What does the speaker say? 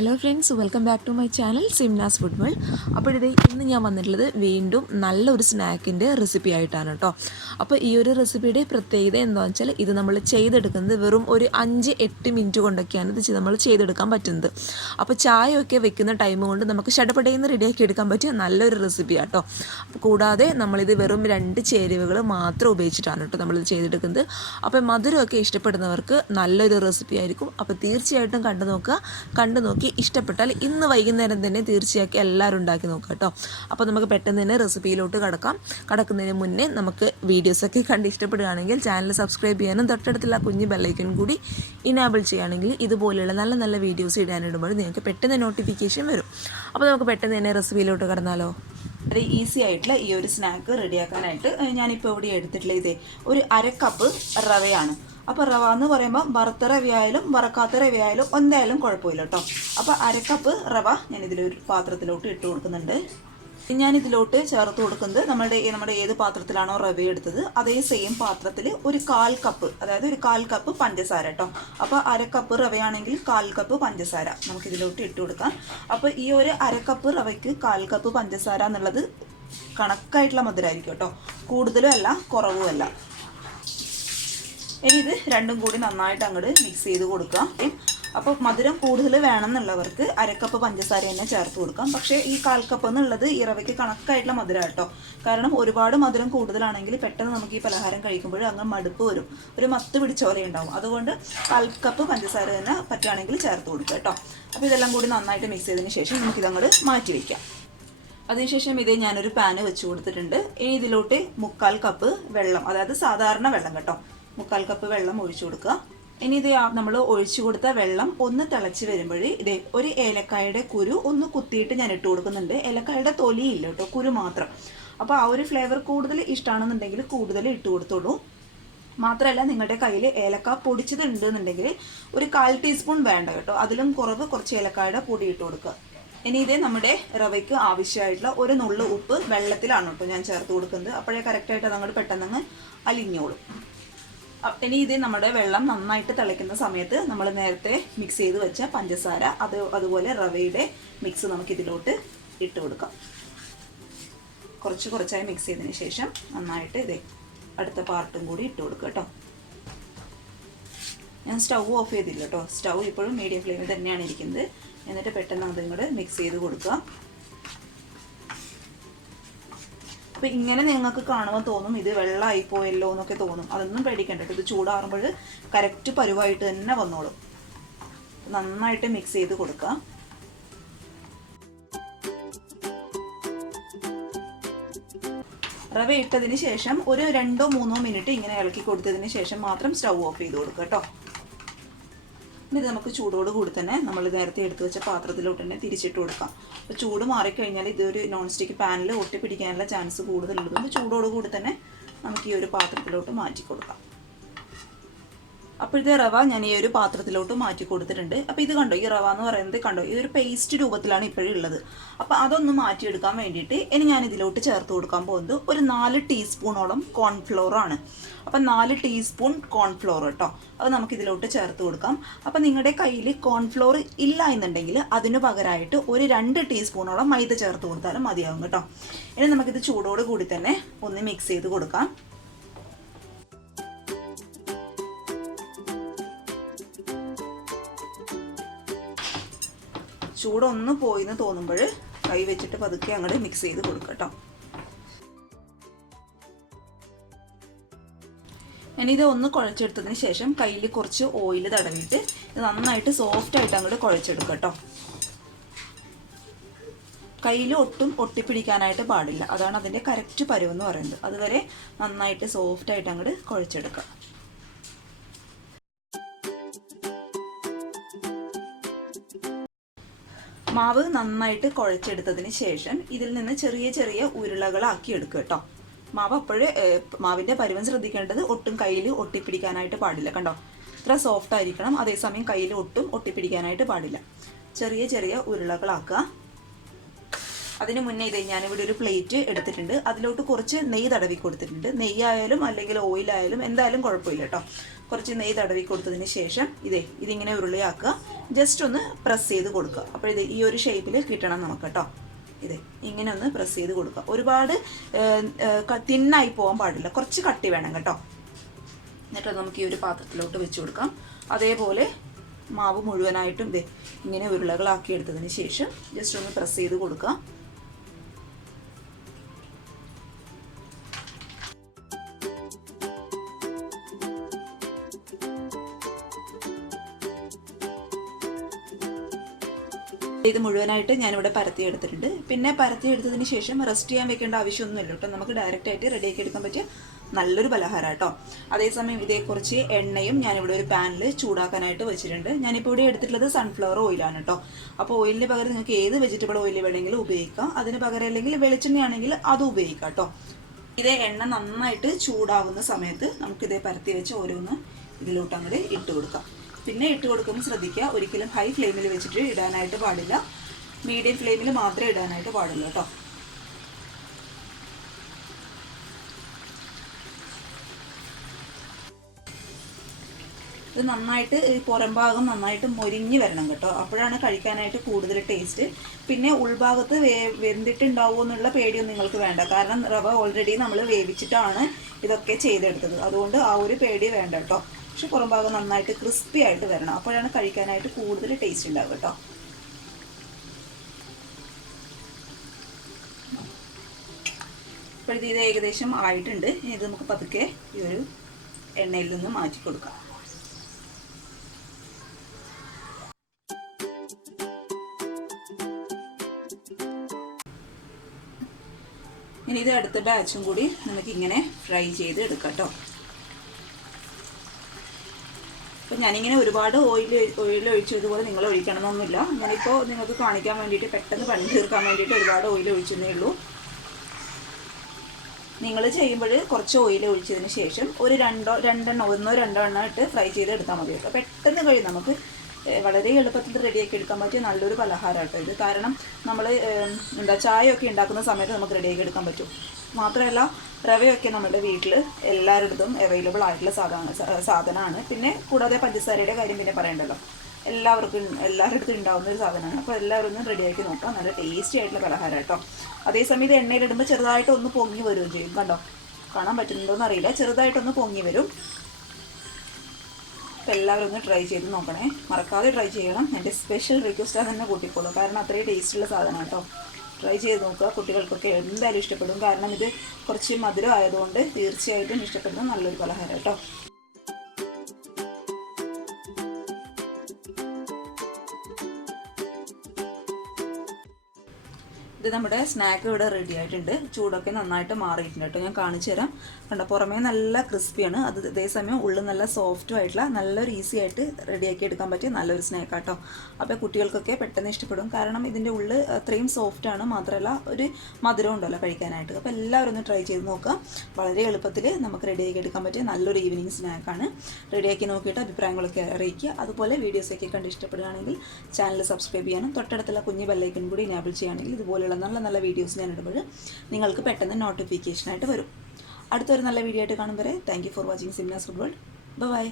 Hello friends, welcome back to my channel Simnas food world. അപ്പോൾ ഇന്ന് ഞാൻ വന്നിട്ടുള്ളത് വീണ്ടും നല്ലൊരു സ്നാക്കിൻ്റെ റെസിപ്പി ആയിട്ടാണ് കേട്ടോ. അപ്പോൾ ഈ ഒരു റെസിപ്പിയുടെ പ്രത്യേകത എന്താണെന്ന് വെച്ചാൽ ഇത് നമ്മൾ ചെയ്തെടുക്കുന്നത് വെറും ഒരു 5-8 മിനിറ്റ് കൊണ്ടൊക്കെയാണ് ഇത് നമ്മൾ ചെയ്തെടുക്കാൻ പറ്റുന്നത്. അപ്പോൾ ചായയൊക്കെ വെക്കുന്ന ടൈം കൊണ്ട് നമുക്ക് ഷടപടയെന്ന് റെഡിയാക്കി എടുക്കാൻ പറ്റിയ നല്ലൊരു റെസിപ്പി ആട്ടോ. കൂടാതെ നമ്മളിത് വെറും 2 ചേരുവകൾ മാത്രം ഉപയോഗിച്ചിട്ടാണ് കേട്ടോ നമ്മളിത് ചെയ്തെടുക്കുന്നത്. അപ്പോൾ മധുരമൊക്കെ ഇഷ്ടപ്പെടുന്നവർക്ക് നല്ലൊരു റെസിപ്പി ആയിരിക്കും. അപ്പോൾ തീർച്ചയായിട്ടും കണ്ടു നോക്കി ഇഷ്ടപ്പെട്ടാൽ ഇന്ന് വൈകുന്നേരം തന്നെ തീർച്ചയായും എല്ലാവരും ഉണ്ടാക്കി നോക്കുക കേട്ടോ. അപ്പോൾ നമുക്ക് പെട്ടെന്ന് തന്നെ റെസിപ്പിയിലോട്ട് കടക്കുന്നതിന് മുന്നേ നമുക്ക് വീഡിയോസൊക്കെ കണ്ട് ഇഷ്ടപ്പെടുകയാണെങ്കിൽ ചാനൽ സബ്സ്ക്രൈബ് ചെയ്യാനും തൊട്ടടുത്തുള്ള കുഞ്ഞ് ബെല്ലൈക്കൺ കൂടി ഇനാബിൾ ചെയ്യുകയാണെങ്കിൽ ഇതുപോലെയുള്ള നല്ല നല്ല വീഡിയോസ് ഇടാനിടുമ്പോൾ നിങ്ങൾക്ക് പെട്ടെന്ന് നോട്ടിഫിക്കേഷൻ വരും. അപ്പോൾ നമുക്ക് പെട്ടെന്ന് തന്നെ റെസിപ്പിയിലോട്ട് കടന്നാലോ. വളരെ ഈസി ആയിട്ടുള്ള ഈ ഒരു സ്നാക്ക് റെഡിയാക്കാനായിട്ട് ഞാനിപ്പോൾ ഇവിടെ എടുത്തിട്ടുള്ള ഇതേ ഒരു 1/2 കപ്പ് റവയാണ്. അപ്പോൾ റവ എന്ന് പറയുമ്പോൾ വറുത്ത റവയായാലും വറക്കാത്ത റവയായാലും എന്തായാലും കുഴപ്പമില്ല കേട്ടോ. അപ്പോൾ 1/2 കപ്പ് റവ ഞാനിതിലൊരു പാത്രത്തിലോട്ട് ഇട്ട് കൊടുക്കുന്നുണ്ട്. ഞാനിതിലോട്ട് ചേർത്ത് കൊടുക്കുന്നത് നമ്മുടെ ഏത് പാത്രത്തിലാണോ റവ എടുത്തത് അതേ സെയിം പാത്രത്തിൽ ഒരു 1/4 കപ്പ്, അതായത് ഒരു 1/4 കപ്പ് പഞ്ചസാര കേട്ടോ. അപ്പോൾ 1/2 കപ്പ് റവയാണെങ്കിൽ 1/4 കപ്പ് പഞ്ചസാര നമുക്കിതിലോട്ട് ഇട്ട് കൊടുക്കാം. അപ്പോൾ ഈ ഒരു 1/2 കപ്പ് റവയ്ക്ക് 1/4 കപ്പ് പഞ്ചസാര എന്നുള്ളത് കണക്കായിട്ടുള്ള മധുരമായിരിക്കും കേട്ടോ. കൂടുതലും അല്ല കുറവും അല്ല. ഇനി ഇത് രണ്ടും കൂടി നന്നായിട്ട് അങ്ങോട്ട് മിക്സ് ചെയ്ത് കൊടുക്കാം. അപ്പോൾ മധുരം കൂടുതൽ വേണമെന്നുള്ളവർക്ക് 1/2 കപ്പ് പഞ്ചസാര തന്നെ ചേർത്ത് കൊടുക്കാം. പക്ഷേ ഈ 1/4 കപ്പ് എന്നുള്ളത് ഈ റവയ്ക്ക് കണക്കായിട്ടുള്ള മധുരം കേട്ടോ. കാരണം ഒരുപാട് മധുരം കൂടുതലാണെങ്കിൽ പെട്ടെന്ന് നമുക്ക് ഈ പലഹാരം കഴിക്കുമ്പോൾ അങ്ങ് മടുപ്പ് വരും, ഒരു മത്ത് പിടിച്ച പോലെ ഉണ്ടാവും. അതുകൊണ്ട് 1/4 കപ്പ് പഞ്ചസാര തന്നെ പറ്റുകയാണെങ്കിൽ ചേർത്ത് കൊടുക്കുക കേട്ടോ. അപ്പോൾ ഇതെല്ലാം കൂടി നന്നായിട്ട് മിക്സ് ചെയ്തതിന് ശേഷം നമുക്കിതങ്ങോട്ട് മാറ്റി വയ്ക്കാം. അതിനുശേഷം ഇതേ ഞാനൊരു പാന് വെച്ച് കൊടുത്തിട്ടുണ്ട്. ഇനി ഇതിലോട്ട് 1/4 കപ്പ് വെള്ളം, അതായത് സാധാരണ വെള്ളം കേട്ടോ, 1/4 കപ്പ് വെള്ളം ഒഴിച്ചു കൊടുക്കുക. ഇനി ഇത് നമ്മൾ ഒഴിച്ചു കൊടുത്ത വെള്ളം ഒന്ന് തിളച്ച് വരുമ്പോഴേ ഇതേ ഒരു ഏലക്കായുടെ കുരു ഒന്ന് കുത്തിയിട്ട് ഞാൻ ഇട്ട് കൊടുക്കുന്നുണ്ട്. ഏലക്കായുടെ തൊലിയില്ല കേട്ടോ, കുരു മാത്രം. അപ്പോൾ ആ ഒരു ഫ്ലേവർ കൂടുതൽ ഇഷ്ടമാണെന്നുണ്ടെങ്കിൽ കൂടുതൽ ഇട്ട് കൊടുത്തോളൂ. മാത്രമല്ല നിങ്ങളുടെ കയ്യിൽ ഏലക്ക പൊടിച്ചത് ഉണ്ടെന്നുണ്ടെങ്കിൽ ഒരു 1/4 ടീസ്പൂൺ വേണ്ട കേട്ടോ, അതിലും കുറച്ച് ഏലക്കായുടെ പൊടി ഇട്ട് കൊടുക്കുക. ഇനി ഇതേ നമ്മുടെ റവയ്ക്ക് ആവശ്യമായിട്ടുള്ള ഒരു നുള്ളു ഉപ്പ് വെള്ളത്തിലാണ് കേട്ടോ ഞാൻ ചേർത്ത് കൊടുക്കുന്നത്. അപ്പോഴേ കറക്റ്റായിട്ട് അതങ്ങോട്ട് പെട്ടെന്ന് അലിഞ്ഞോളും. ഇനി ഇത് നമ്മുടെ വെള്ളം നന്നായിട്ട് തിളയ്ക്കുന്ന സമയത്ത് നമ്മൾ നേരത്തെ മിക്സ് ചെയ്ത് വെച്ച പഞ്ചസാര അതുപോലെ റവയുടെ മിക്സ് നമുക്ക് ഇതിലോട്ട് ഇട്ട് കൊടുക്കാം. കുറച്ചായി മിക്സ് ചെയ്തതിന് ശേഷം നന്നായിട്ട് ഇതേ അടുത്ത പാർട്ടും കൂടി ഇട്ട് കൊടുക്കുക കേട്ടോ. ഞാൻ സ്റ്റൗ ഓഫ് ചെയ്തില്ല കേട്ടോ, സ്റ്റൗ ഇപ്പോഴും മീഡിയം ഫ്ലെയിമിൽ തന്നെയാണ് ഇരിക്കുന്നത്. എന്നിട്ട് പെട്ടെന്ന് അതും കൂടെ മിക്സ് ചെയ്ത് കൊടുക്കുക. അപ്പോൾ ഇങ്ങനെ നിങ്ങൾക്ക് കാണുമ്പോൾ തോന്നും ഇത് വെള്ളമായി പോയല്ലോ എന്നൊക്കെ തോന്നും. അതൊന്നും പേടിക്കണ്ട കേട്ടോ, ഇത് ചൂടാറുമ്പോൾ കറക്റ്റ് പരുവായിട്ട് തന്നെ വന്നോളും. നന്നായിട്ട് മിക്സ് ചെയ്ത് കൊടുക്കുക. റവ ഇട്ടതിന് ശേഷം ഒരു 2-3 മിനിറ്റ് ഇങ്ങനെ ഇളക്കി കൊടുത്തതിന് ശേഷം മാത്രം സ്റ്റൗ ഓഫ് ചെയ്ത് കൊടുക്കുക കേട്ടോ. ഇനി ഇത് നമുക്ക് ചൂടോട് കൂടി തന്നെ നമ്മൾ നേരത്തെ എടുത്തു വെച്ച പാത്രത്തിലോട്ട് തന്നെ തിരിച്ചിട്ട് കൊടുക്കാം. അപ്പോൾ ചൂട് മാറിക്കഴിഞ്ഞാൽ ഇതൊരു നോൺ സ്റ്റിക്ക് പാനിൽ ഒട്ടിപ്പിടിക്കാനുള്ള ചാൻസ് കൂടുതലുള്ളതുകൊണ്ട് ചൂടോട് കൂടി തന്നെ നമുക്ക് ഈ ഒരു പാത്രത്തിലോട്ട് മാറ്റി കൊടുക്കാം. അപ്പോഴത്തെ റവ ഞാൻ ഈ ഒരു പാത്രത്തിലോട്ട് മാറ്റി കൊടുത്തിട്ടുണ്ട്. അപ്പോൾ ഇത് കണ്ടോ, ഈ റവ എന്ന് പറയുന്നത് കണ്ടോ, ഇതൊരു പേസ്റ്റ് രൂപത്തിലാണ് ഇപ്പോഴും ഉള്ളത്. അപ്പോൾ അതൊന്ന് മാറ്റിയെടുക്കാൻ വേണ്ടിയിട്ട് ഇനി ഞാൻ ഇതിലോട്ട് ചേർത്ത് കൊടുക്കാൻ പോകുന്നത് ഒരു 4 ടീസ്പൂണോളം കോൺഫ്ലോർ ആണ്. അപ്പം 4 ടീസ്പൂൺ കോൺഫ്ലോർ കേട്ടോ, അത് നമുക്ക് ഇതിലോട്ട് ചേർത്ത് കൊടുക്കാം. അപ്പം നിങ്ങളുടെ കയ്യിൽ കോൺഫ്ലോർ ഇല്ല എന്നുണ്ടെങ്കിൽ അതിന് പകരമായിട്ട് ഒരു 2 ടീസ്പൂണോളം മൈദ ചേർത്ത് കൊടുത്താലും മതിയാകും കേട്ടോ. ഇനി നമുക്കിത് ചൂടോട് കൂടി തന്നെ ഒന്ന് മിക്സ് ചെയ്ത് കൊടുക്കാം. ചൂടൊന്ന് പോയിന്ന് തോന്നുമ്പോൾ കൈ വെച്ചിട്ട് പതുക്കെ അങ്ങോട്ട് മിക്സ് ചെയ്ത് കൊടുക്കുക കേട്ടോ. ഇനി ഇത് ഒന്ന് കുഴച്ചെടുത്തതിന് ശേഷം കയ്യിൽ കുറച്ച് ഓയിൽ തടവിയിട്ട് ഇത് നന്നായിട്ട് സോഫ്റ്റായിട്ട് അങ്ങോട്ട് കുഴച്ചെടുക്കുക കേട്ടോ. കയ്യിൽ ഒട്ടും ഒട്ടിപ്പിടിക്കാനായിട്ട് പാടില്ല, അതാണ് അതിൻ്റെ കറക്റ്റ് പരുവെന്ന് പറയുന്നത്. അതുവരെ നന്നായിട്ട് സോഫ്റ്റായിട്ട് അങ്ങോട്ട് കുഴച്ചെടുക്കുക. മാവ് നന്നായിട്ട് കുഴച്ചെടുത്തതിന് ശേഷം ഇതിൽ നിന്ന് ചെറിയ ഉരുളകളാക്കി എടുക്കുക കേട്ടോ. മാവ് അപ്പോഴേ മാവിൻ്റെ പരുവം ശ്രദ്ധിക്കേണ്ടത് ഒട്ടും കയ്യിൽ ഒട്ടിപ്പിടിക്കാനായിട്ട് പാടില്ല. കണ്ടോ, ഇത്ര സോഫ്റ്റ് ആയിരിക്കണം, അതേസമയം കയ്യിൽ ഒട്ടും ഒട്ടിപ്പിടിക്കാനായിട്ട് പാടില്ല. ചെറിയ ഉരുളകളാക്കുക. അതിന് മുന്നേ ഇതേ ഞാനിവിടെ ഒരു പ്ലേറ്റ് എടുത്തിട്ടുണ്ട്, അതിലോട്ട് കുറച്ച് നെയ്യ് തടവി കൊടുത്തിട്ടുണ്ട്. നെയ്യായാലും അല്ലെങ്കിൽ ഓയിലായാലും എന്തായാലും കുഴപ്പമില്ല കേട്ടോ. കുറച്ച് നെയ്യ് തടവി കൊടുത്തതിന് ശേഷം ഇതിങ്ങനെ ഉരുളിയാക്കുക, ജസ്റ്റ് ഒന്ന് പ്രസ് ചെയ്ത് കൊടുക്കുക. അപ്പോൾ ഈ ഒരു ഷേപ്പിൽ കിട്ടണം നമുക്ക് കേട്ടോ. ഇങ്ങനെ ഒന്ന് പ്രസ് ചെയ്ത് കൊടുക്കുക. ഒരുപാട് തിന്നായി പോകാൻ പാടില്ല, കുറച്ച് കട്ടി വേണം കേട്ടോ. എന്നിട്ട് നമുക്ക് ഈ ഒരു പാത്രത്തിലോട്ട് വെച്ച് കൊടുക്കാം. അതേപോലെ മാവ് മുഴുവനായിട്ടും ഇങ്ങനെ ഉരുളകളാക്കി എടുത്തതിന് ശേഷം ജസ്റ്റ് ഒന്ന് പ്രസ് ചെയ്ത് കൊടുക്കുക. ഇത് മുഴുവനായിട്ട് ഞാനിവിടെ പരത്തി എടുത്തിട്ടുണ്ട്. പിന്നെ പരത്തി എടുത്തതിന് ശേഷം റെസ്റ്റ് ചെയ്യാൻ വെക്കേണ്ട ആവശ്യമൊന്നുമില്ല കേട്ടോ. നമുക്ക് ഡയറക്റ്റായിട്ട് റെഡിയാക്കി എടുക്കാൻ പറ്റിയ നല്ലൊരു പലഹാരം കേട്ടോ. അതേസമയം കുറച്ച് എണ്ണയും ഞാനിവിടെ ഒരു പാനിൽ ചൂടാക്കാനായിട്ട് വെച്ചിട്ടുണ്ട്. ഞാനിപ്പോൾ ഇവിടെ എടുത്തിട്ടുള്ളത് സൺഫ്ലവർ ഓയിലാണ് കേട്ടോ. അപ്പോൾ ഓയിലിന് പകരം നിങ്ങൾക്ക് ഏത് വെജിറ്റബിൾ ഓയിൽ വേണമെങ്കിലും ഉപയോഗിക്കാം. അതിന് പകരം അല്ലെങ്കിൽ വെളിച്ചെണ്ണയാണെങ്കിൽ അതും ഉപയോഗിക്കാം കേട്ടോ. എണ്ണ നന്നായിട്ട് ചൂടാവുന്ന സമയത്ത് നമുക്കിതേ പരത്തി വെച്ച് ഓരോന്ന് ഇതിലോട്ട് അങ്ങോട്ട് ഇട്ട് കൊടുക്കാം. പിന്നെ ഇട്ട് കൊടുക്കുമ്പോൾ ശ്രദ്ധിക്കുക, ഒരിക്കലും ഹൈ ഫ്ലെയിമിൽ വെച്ചിട്ട് ഇടാനായിട്ട് പാടില്ല, മീഡിയം ഫ്ലെയിമിൽ മാത്രമേ ഇടാനായിട്ട് പാടുള്ളൂ കേട്ടോ. ഇത് നന്നായിട്ട് പുറം ഭാഗം നന്നായിട്ട് മൊരിഞ്ഞ് വരണം കേട്ടോ. അപ്പോഴാണ് കഴിക്കാനായിട്ട് കൂടുതൽ ടേസ്റ്റ്. പിന്നെ ഉൾഭാഗത്ത് വെന്തിട്ടുണ്ടാവുമോ എന്നുള്ള പേടിയൊന്നും നിങ്ങൾക്ക് വേണ്ട. കാരണം റവ ഓൾറെഡി നമ്മൾ വേവിച്ചിട്ടാണ് ഇതൊക്കെ ചെയ്തെടുത്തത്. അതുകൊണ്ട് ആ ഒരു പേടി വേണ്ട കേട്ടോ. പക്ഷെ പുറം ഭാഗം നന്നായിട്ട് ക്രിസ്പി ആയിട്ട് വരണം. അപ്പോഴാണ് കഴിക്കാനായിട്ട് കൂടുതൽ ടേസ്റ്റ് ഉണ്ടാവുക കേട്ടോ. ഇപ്പോഴത്തെ ഇത് ഏകദേശം ആയിട്ടുണ്ട്. ഇനി ഇത് നമുക്ക് പതുക്കെ ഈ ഒരു എണ്ണയിൽ നിന്ന് മാറ്റി കൊടുക്കാം. ഇനി ഇത് അടുത്ത ബാച്ചും കൂടി നമുക്കിങ്ങനെ ഫ്രൈ ചെയ്ത് എടുക്കാം കേട്ടോ. അപ്പോൾ ഞാനിങ്ങനെ ഒരുപാട് ഓയിൽ ഒഴിച്ചതുപോലെ നിങ്ങൾ ഒഴിക്കണമെന്നൊന്നുമില്ല. ഞാനിപ്പോൾ നിങ്ങൾക്ക് കാണിക്കാൻ വേണ്ടിയിട്ട്, പെട്ടെന്ന് പണി തീർക്കാൻ വേണ്ടിയിട്ട് ഒരുപാട് ഓയിൽ ഒഴിച്ചതേ ഉള്ളൂ. നിങ്ങൾ ചെയ്യുമ്പോൾ കുറച്ച് ഓയിൽ ഒഴിച്ചതിന് ശേഷം ഒരു ഒന്നോ രണ്ടോ എണ്ണം ഇട്ട് ഫ്രൈ ചെയ്ത് എടുത്താൽ മതി കേട്ടോ. പെട്ടെന്ന് കഴിയും, നമുക്ക് വളരെ എളുപ്പത്തിൽ റെഡിയാക്കി എടുക്കാൻ പറ്റിയ നല്ലൊരു പലഹാരം കേട്ടോ ഇത്. കാരണം നമ്മൾ ചായയൊക്കെ ഉണ്ടാക്കുന്ന സമയത്ത് നമുക്ക് റെഡിയാക്കി എടുക്കാൻ പറ്റും. മാത്രമല്ല റവയൊക്കെ നമ്മുടെ വീട്ടിൽ എല്ലാവരുടെയും അവൈലബിൾ ആയിട്ടുള്ള സാധനമാണ്. പിന്നെ കൂടാതെ പഞ്ചസാരയുടെ കാര്യം പിന്നെ പറയണ്ടല്ലോ, എല്ലാവരുടെ അടുത്തും ഉണ്ടാകുന്ന ഒരു സാധനമാണ്. അപ്പോൾ എല്ലാവരും ഒന്ന് റെഡിയാക്കി നോക്കാം. നല്ല ടേസ്റ്റി ആയിട്ടുള്ള പലഹാരം കേട്ടോ. അതേസമയം ഇത് എണ്ണയിലിടുമ്പോൾ ചെറുതായിട്ട് ഒന്ന് പൊങ്ങി വരികയും ചെയ്യും. കണ്ടോ, കാണാൻ പറ്റുന്നുണ്ടോയെന്ന് അറിയില്ല, ചെറുതായിട്ടൊന്ന് പൊങ്ങി വരും. അപ്പോൾ എല്ലാവരും ഒന്ന് ട്രൈ ചെയ്ത് നോക്കണേ, മറക്കാതെ ട്രൈ ചെയ്യണം. എൻ്റെ സ്പെഷ്യൽ റിക്വസ്റ്റാണ് തന്നെ കൂട്ടിക്കോളൂ, കാരണം അത്രയും ടേസ്റ്റുള്ള സാധനമാണ് കേട്ടോ. ട്രൈ ചെയ്ത് നോക്കുക, കുട്ടികൾക്കൊക്കെ എന്തായാലും ഇഷ്ടപ്പെടും. കാരണം ഇത് കുറച്ച് മധുരം ആയതുകൊണ്ട് തീർച്ചയായിട്ടും ഇഷ്ടപ്പെടുന്ന നല്ലൊരു പലഹാരം കേട്ടോ. ഇത് നമ്മുടെ സ്നാക്ക് ഇവിടെ റെഡി ആയിട്ടുണ്ട്. ചൂടൊക്കെ നന്നായിട്ട് മാറിയിട്ടുണ്ട് കേട്ടോ. ഞാൻ കാണിച്ചു തരാം. കണ്ടോ, പുറമേ നല്ല ക്രിസ്പിയാണ്, അതേസമയം ഉള്ളിൽ നല്ല സോഫ്റ്റും ആയിട്ടുള്ള നല്ലൊരു ഈസി ആയിട്ട് റെഡിയാക്കി എടുക്കാൻ പറ്റിയ നല്ലൊരു സ്നാക്ക് കേട്ടോ. അപ്പോൾ കുട്ടികൾക്കൊക്കെ പെട്ടെന്ന് ഇഷ്ടപ്പെടും. കാരണം ഇതിൻ്റെ ഉള്ളിൽ അത്രയും സോഫ്റ്റാണ്, മാത്രമല്ല ഒരു മധുരം ഉണ്ടല്ലോ കഴിക്കാനായിട്ട്. അപ്പോൾ എല്ലാവരും ഒന്ന് ട്രൈ ചെയ്ത് നോക്കുക. വളരെ എളുപ്പത്തിൽ നമുക്ക് റെഡിയാക്കി എടുക്കാൻ പറ്റിയ നല്ലൊരു ഈവനിങ് സ്നാക്കാണ്. റെഡിയാക്കി നോക്കിയിട്ട് അഭിപ്രായങ്ങളൊക്കെ അറിയിക്കുക. അതുപോലെ വീഡിയോസൊക്കെ കണ്ട് ഇഷ്ടപ്പെടുകയാണെങ്കിൽ ചാനൽ സബ്സ്ക്രൈബ് ചെയ്യാനും തൊട്ടടുത്തുള്ള കുഞ്ഞ് ബെല്ലൈക്കൺ കൂടി എനേബിൾ ചെയ്യുകയാണെങ്കിൽ ഇതുപോലെ നല്ല വീഡിയോസ് ഞാൻ ഇടുമ്പോൾ നിങ്ങൾക്ക് പെട്ടെന്ന് നോട്ടിഫിക്കേഷനായിട്ട് വരും. അടുത്തൊരു നല്ല വീഡിയോ ആയിട്ട് കാണും വരെ thank you for watching Simnas food world. By.